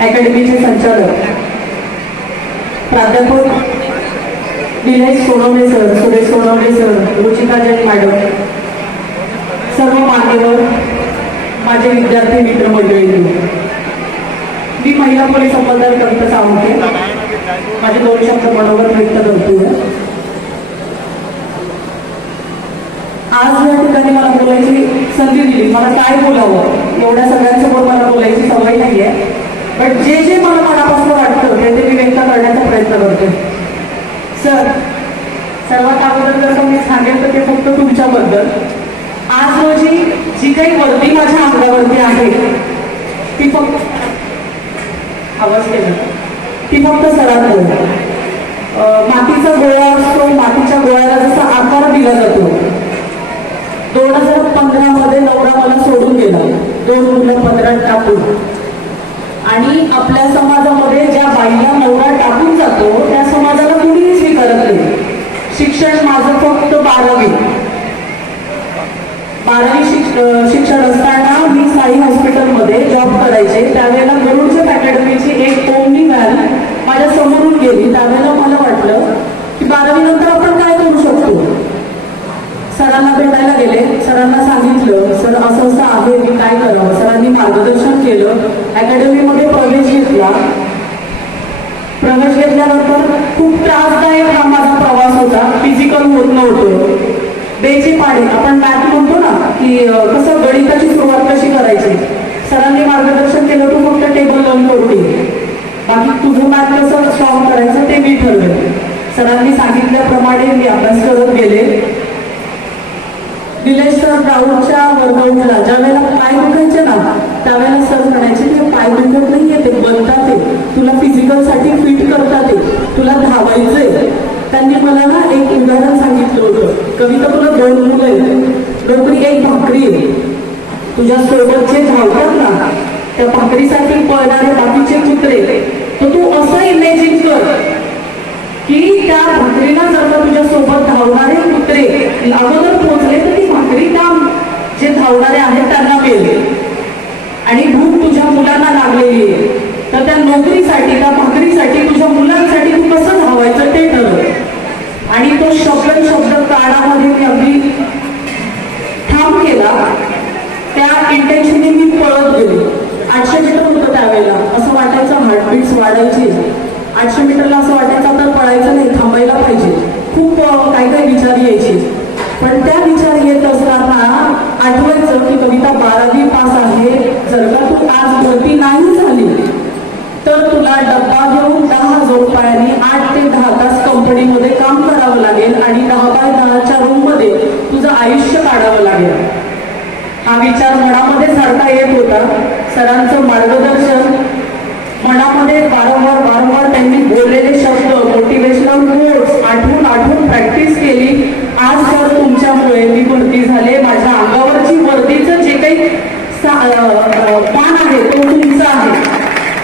अकॅडमीचे संचालक प्राध्यापक Nilesh Sonawane sir, Suresh Sonawane sir, Ruchika Jain madam, सर्व मान्यवर, माझे विद्यार्थी मित्रमंडळी, मी महिला पोलीस अंमलदार कविता सावंते माझे 2 शब्द मनोगत व्यक्त करतोय. आज या ठिकाणी मला बोलायची संधी दिली. मला काय बोलावं एवढ्या सगळ्यांसमोर मला बोलायची सवय नाहीये, पण जे जे मला मनापासून वाटतं ते मी व्यक्त करण्याचा प्रयत्न करते. सर, सर्वात अगोदर जर मी सांगेल तर ते फक्त तुमच्याबद्दल. आज रोजी जी काही वर्दी माझ्या अंगावरती आहे ती फक्त आवाज केला ती फक्त सरांमुळे. मातीचा गोळा असतो, मातीच्या गोळ्याला जसा आकार दिला जातो. 2015 मध्ये नवरा मला सोडून गेला, 2 मुलं 15 टाकून. आणि आपल्या समाजामध्ये ज्या बाईला नवरा टाकून जातो त्या समाजाला कुणीही स्वीकारत नाही. शिक्षण माझं फक्त 12वी शिक्षण असताना मी साई हॉस्पिटलमध्ये जॉब करायचे. त्यावेळेला गरुडच्या अकॅडमीची एक ओमनी व्हॅन माझ्या समोरून गेली. त्यावेळेला मला वाटलं की 12वी नंतर आपण काय करू शकतो. सरांना भेटायला गेले, सरांना सांगितलं सर असं असं आहे, मी काय करावं. सरांनी मार्गदर्शन केलं, अकॅडमीमध्ये प्रवेश घेतला. प्रवेश घेतल्यानंतर खूप त्रासदायक हा माझा प्रवास होता. फिजिकल होत नव्हतं. बेचे पाडे आपण मॅथ म्हणतो ना की कसं गणिताची सुरुवात कशी करायची. सरांनी मार्गदर्शन केलं, तू फक्त टेबल लर्न करून ये, बाकी तुझं मॅथ कसं सॉल्व्ह करायचं ते मी ठरवेल. सरांनी सांगितल्याप्रमाणे मी अभ्यास करत गेले. निलेश सर राऊतच्या वर्गाला ज्या वेळेला पाय दुखायचे ना त्यावेळेला सर म्हणायचे ते पाय दुखत नाहीये, ते बनतात, ते तुला फिजिकलसाठी फिट करतात, ते तुला धावायचंय. त्यांनी मला ना एक उदाहरण सांगितलं होतं, कविता तुला 2 मुलं आहेत, नोकरी एक भाकरी आहे. तुझ्या सोबत जे धावतात ना त्या भाकरीसाठी पळणारे बाकीचे कुत्रे, तर तू असं इमॅजिन कर की त्या भाकरीला जर का तुझ्या सोबत धावणारे कुत्रे अगोदर पोहोचले तर ती भाकरी त्या जे धावणारे आहेत त्यांना मिळेल. आणि भूक तुझ्या मुलांना लागलेली आहे, तर त्या नोकरीसाठी त्या भाकरीसाठी तुझ्या मुलांसाठी तू कसं धावायचं ते ठरव. आणि तो शब्द काळामध्ये मी अगदी ठाम केला. त्या इंटेन्शनने मी पळत गेलो. 800 मीटर होतं त्यावेळेला. असं वाटायचं हार्टबीट्स वाढायची. 800 मीटरला असं वाटायचं तर पळायचं नाही, थांबायला पाहिजे. खूप काही काही विचार यायचे. पण त्या विचार येत असताना आठवायचं की कविता 12वी पास आहे, जर का तू आज भरती नाही झाली तर तुला डब्बा घेऊन 10 जोडपायांनी 8 ते 10 तास कंपनीमध्ये काम करावं लागेल आणि 10x10च्या रूममध्ये तुझं आयुष्य काढावं लागेल. हा विचार मनामध्ये सारखा येत होता. सरांचं मार्गदर्शन मनामध्ये वारंवार त्यांनी बोललेले शब्द, मोटिवेशनल कोट्स आठवून प्रॅक्टिस केली. आज सर तुमच्यामुळे मी भरती झाले. माझ्या अंगावरची वर्दीचं जे काही मान आहे तो तुमचा आहे.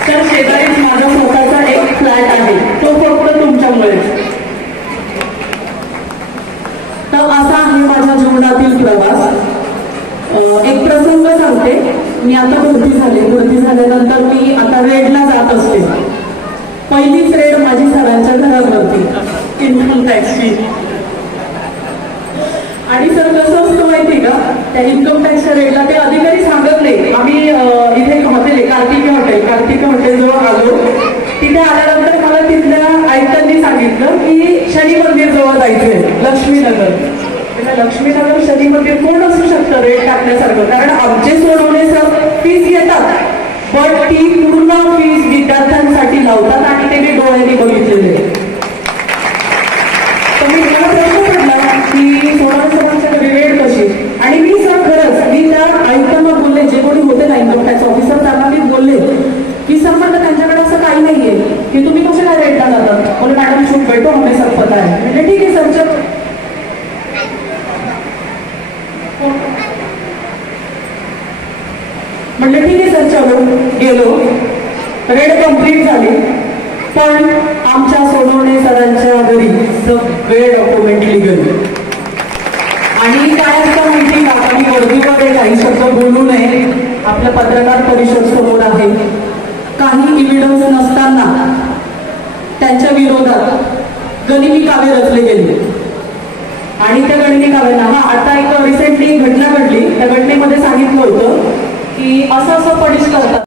सर, शेजारीच माझा स्वतःचा एक फ्लॅट आहे, तो फक्त तुमच्यामुळे. तर असा आहे माझ्या जीवनातील प्रवास. एक प्रसंग सांगते. मी आता भरती झाल्यानंतर मी आता रेडला जात असते. पहिलीच रेड माझी सरांच्या घरावरती, इन्कम टॅक्सची. आणि सर कसं असतं माहिती का, त्या इन्कम टॅक्सच्या रेडला ते अधिकारी सांगत नाही. आम्ही इथे हॉटेल आहे कार्तिकी हॉटेल जवळ आलो. तिथे आल्यानंतर मला तिथल्या आयुक्तांनी सांगितलं की शनी मंदिर जवळ जायचंय, लक्ष्मीनगर. लक्ष्मीनगर शनी मंदिर कोण असू शकतं रेड टाकण्यासारखं, कारण आमचे सोडवणे सर फीस घेतात, पण ती पूर्ण फीस विद्यार्थ्यांसाठी लावतात आणि ते मी डोळ्यांनी बघितलेले. तर मी मला प्रश्न पडला की सोडवणे सरांच्याकडे रेड कशी. आणि मी सर खरंच मी त्या आयुक्तांना बोलले, जे कोणी होते ना इन्कम टॅक्स ऑफिसर, त्यांना मी बोलले की सर म्हणलं त्यांच्याकडे असं काही नाहीये की तुम्ही कसे काय रेडला जातात. बोले मॅडम शूट बैठो हमें सब पता है. म्हणजे ठीक आहे सर. म्हटलं ठीक आहे सर, चलो गेलो. रेड कंप्लीट झाली. पण आमच्या सोनवणे सरांच्या घरी सगळे डॉक्युमेंट लिगल. आणि काय असतं माहिती का, आपण वर्दीमध्ये काही शब्द बोलू नये. आपल्या पत्रकार परिषद समोर आहे, काही इव्हिडन्स नसताना त्यांच्या विरोधात गनिमी काव्य रचले गेले आणि त्या गनिमी काव्यांना आता एक रिसेंटली घटना घडली